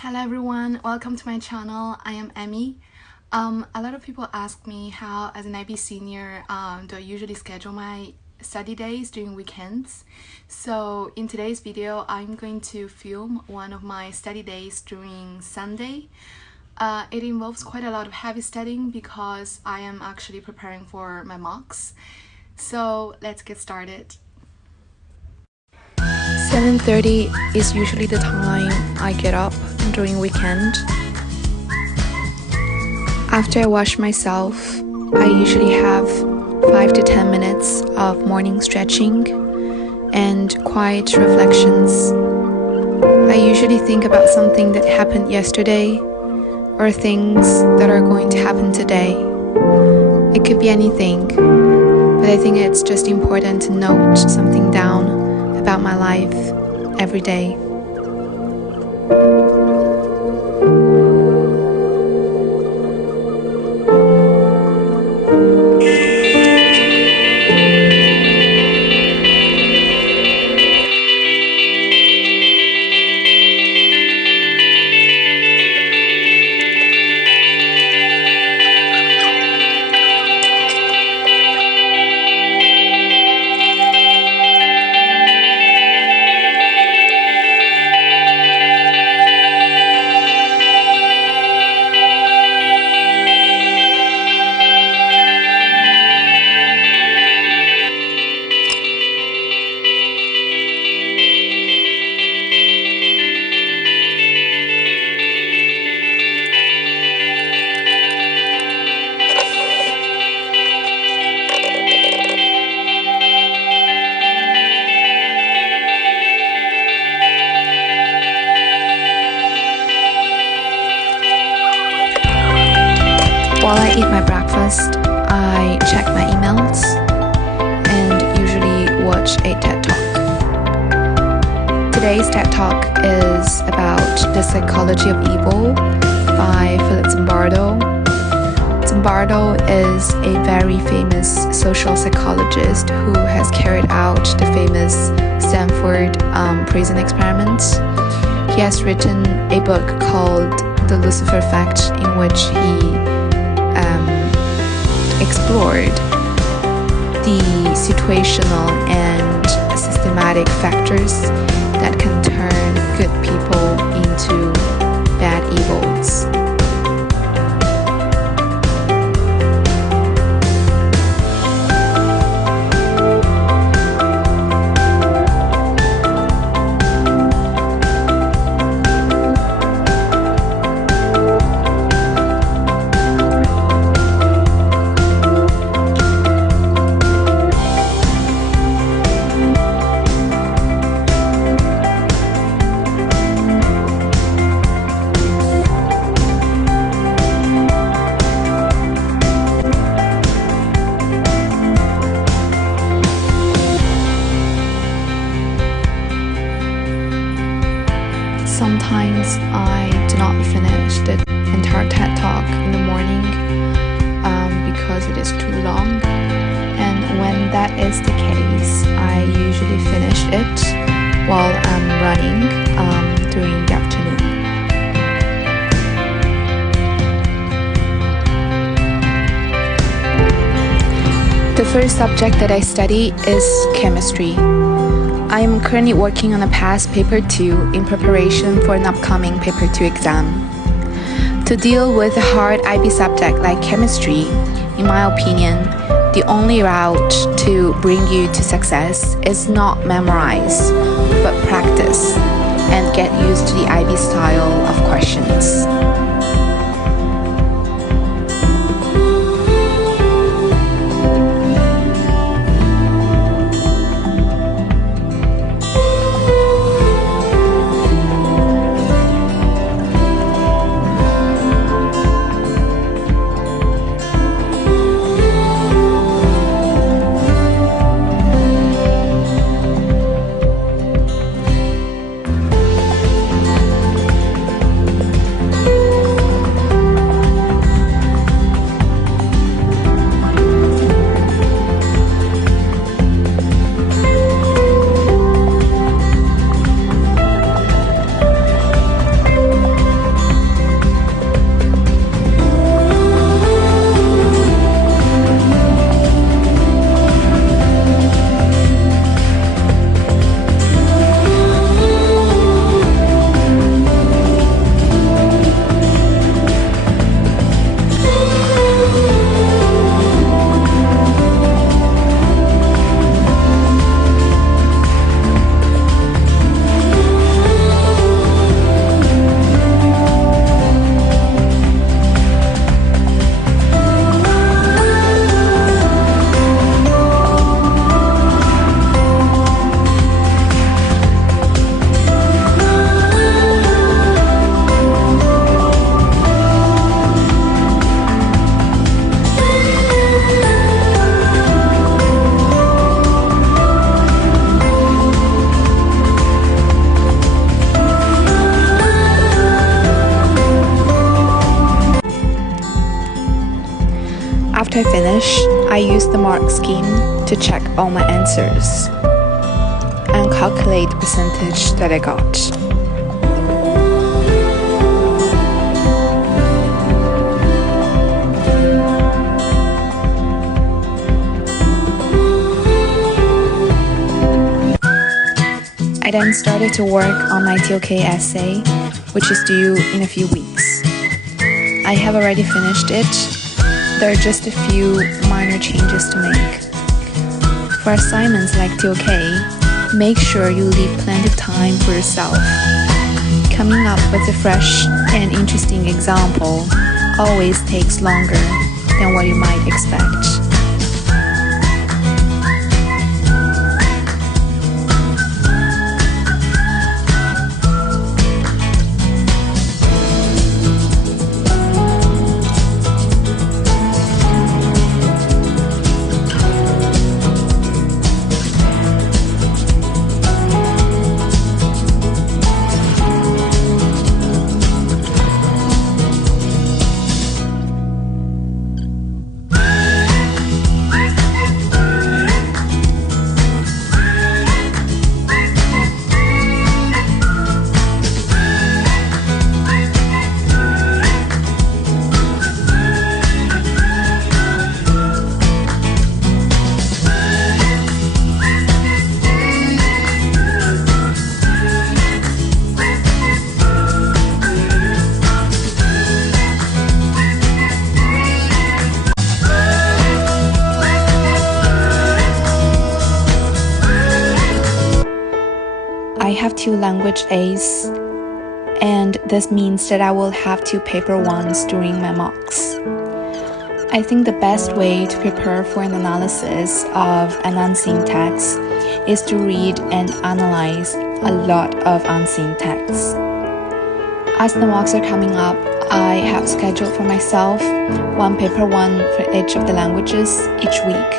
Hello everyone, welcome to my channel. I am Emmy. A lot of people ask me how, as an IB senior, do I usually schedule my study days during weekends. So in today's video, I'm going to film one of my study days during Sunday. It involves quite a lot of heavy studying because I am actually preparing for my mocks. So let's get started. 7:30 is usually the time I get up during weekend. After I wash myself, I usually have 5 to 10 minutes of morning stretching and quiet reflections. I usually think about something that happened yesterday or things that are going to happen today. It could be anything, but I think it's just important to note something down about my life every day. While I eat my breakfast, I check my emails and usually watch a TED Talk. Today's TED Talk is about The Psychology of Evil by Zimbardo. Zimbardo is a very famous social psychologist who has carried out the famous Stanford prison experiments. He has written a book called The Lucifer Effect, in which he explored the situational and systematic factors that can turn good people into bad evils. Sometimes I do not finish the entire TED Talk in the morning because it is too long, and when that is the case, I usually finish it while I'm running during the afternoon. The first subject that I study is chemistry. I am currently working on a past paper 2 in preparation for an upcoming paper 2 exam. To deal with a hard IB subject like chemistry, in my opinion, the only route to bring you to success is not memorize, but practice and get used to the IB style of questions. I finish, I use the mark scheme to check all my answers and calculate the percentage that I got. I then started to work on my Tok essay, which is due in a few weeks. I have already finished it. There are just a few minor changes to make. For assignments like Tok, make sure you leave plenty of time for yourself. Coming up with a fresh and interesting example always takes longer than what you might expect. I have 2 language A's, and this means that I will have 2 paper 1s during my mocks. I think the best way to prepare for an analysis of an unseen text is to read and analyze a lot of unseen texts. As the mocks are coming up, I have scheduled for myself 1 paper 1 for each of the languages each week.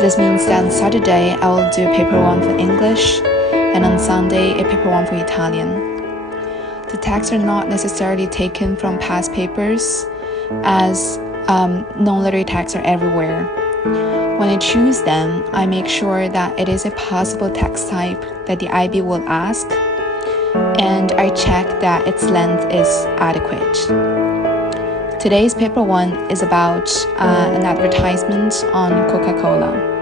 This means that on Saturday I will do paper 1 for English, and on Sunday a paper 1 for Italian. The texts are not necessarily taken from past papers, as non-literary texts are everywhere. When I choose them, I make sure that it is a possible text type that the IB will ask, and I check that its length is adequate. Today's paper 1 is about an advertisement on Coca-Cola.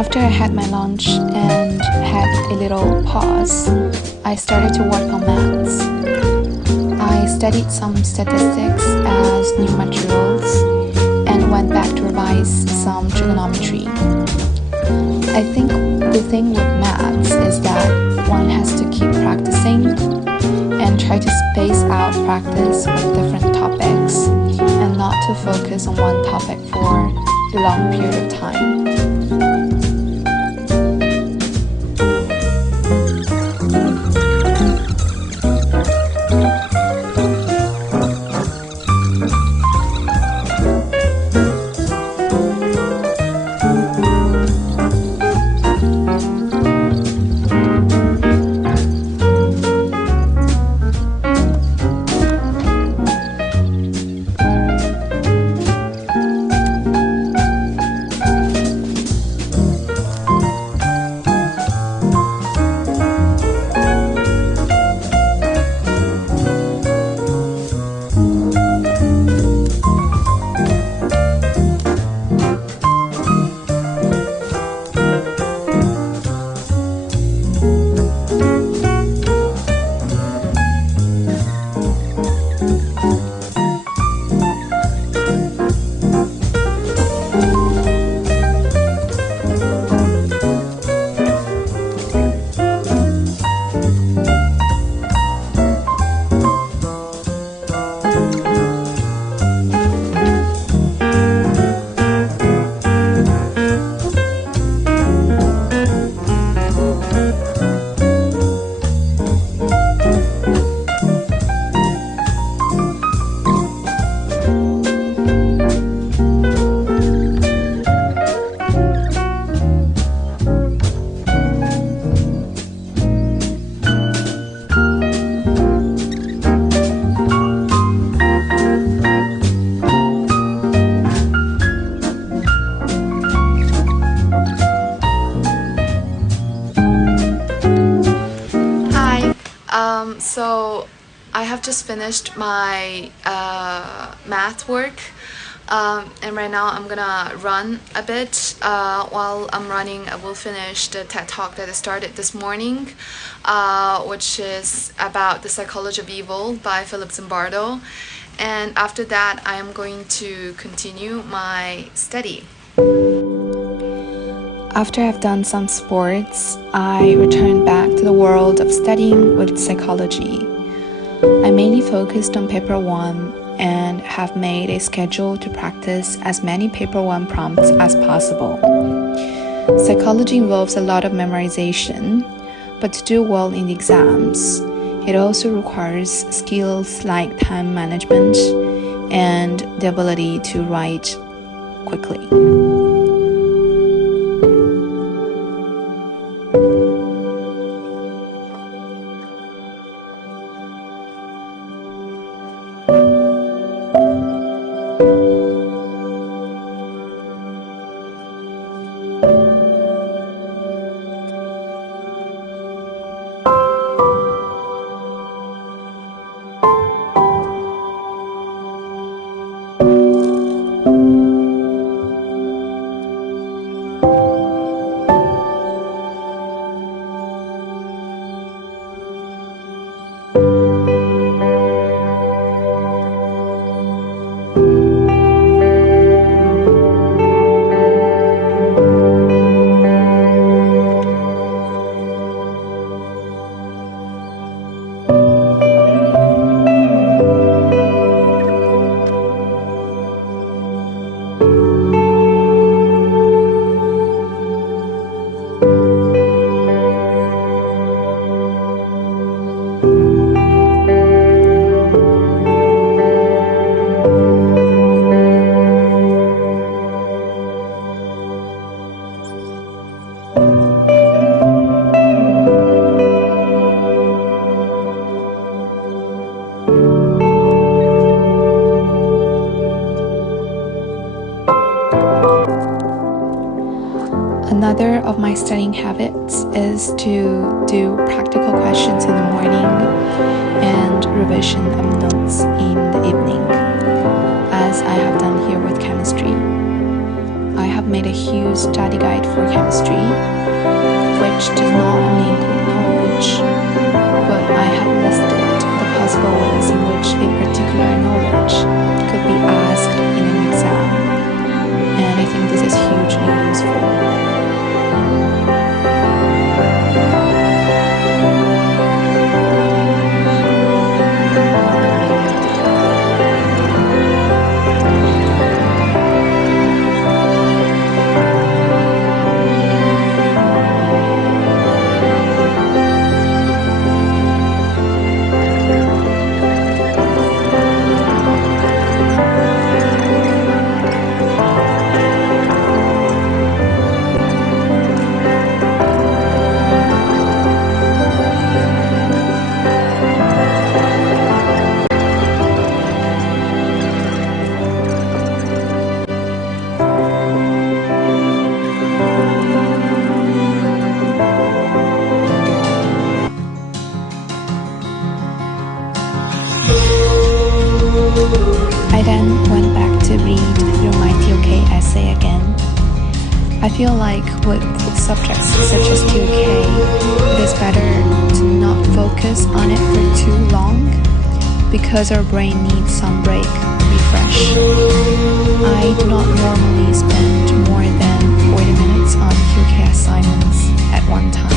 After I had my lunch and had a little pause, I started to work on maths. I studied some statistics as new materials and went back to revise some trigonometry. I think the thing with maths is that one has to keep practicing and try to space out practice with different topics and not to focus on one topic for a long period of time. So I have just finished my math work, and right now I'm gonna run a bit. While I'm running, I will finish the TED Talk that I started this morning, which is about the psychology of evil by Zimbardo. And after that, I am going to continue my study. After I've done some sports, I returned back to the world of studying with psychology. I mainly focused on paper 1 and have made a schedule to practice as many paper 1 prompts as possible. Psychology involves a lot of memorization, but to do well in the exams, it also requires skills like time management and the ability to write quickly. Another of my studying habits is to do practical questions in the morning and revision of notes in the evening, as I have done here with chemistry. I have made a huge study guide for chemistry, which does not only include knowledge, but I have listed the possible ways in which a particular knowledge could be asked in an exam, and I think this is hugely useful. I then went back to read through my Tok essay again. I feel like with subjects such as Tok, it is better to not focus on it for too long because our brain needs some break, refresh. I do not normally spend more than 40 minutes on Tok assignments at one time.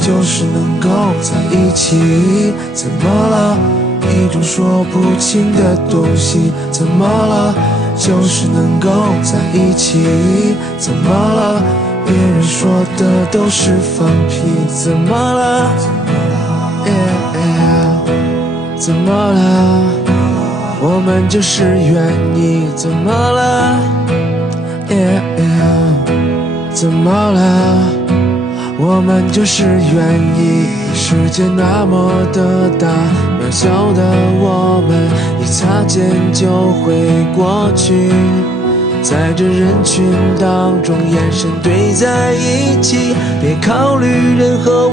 就是能够在一起，怎么了？一种说不清的东西，怎么了？就是能够在一起，怎么了？别人说的都是放屁，怎么了？怎么了？我们就是愿意，怎么了？怎么了？我们就是愿意，世界那么的大，渺小的我们一擦肩就会过去，在这人群当中眼神对在一起，别考虑任何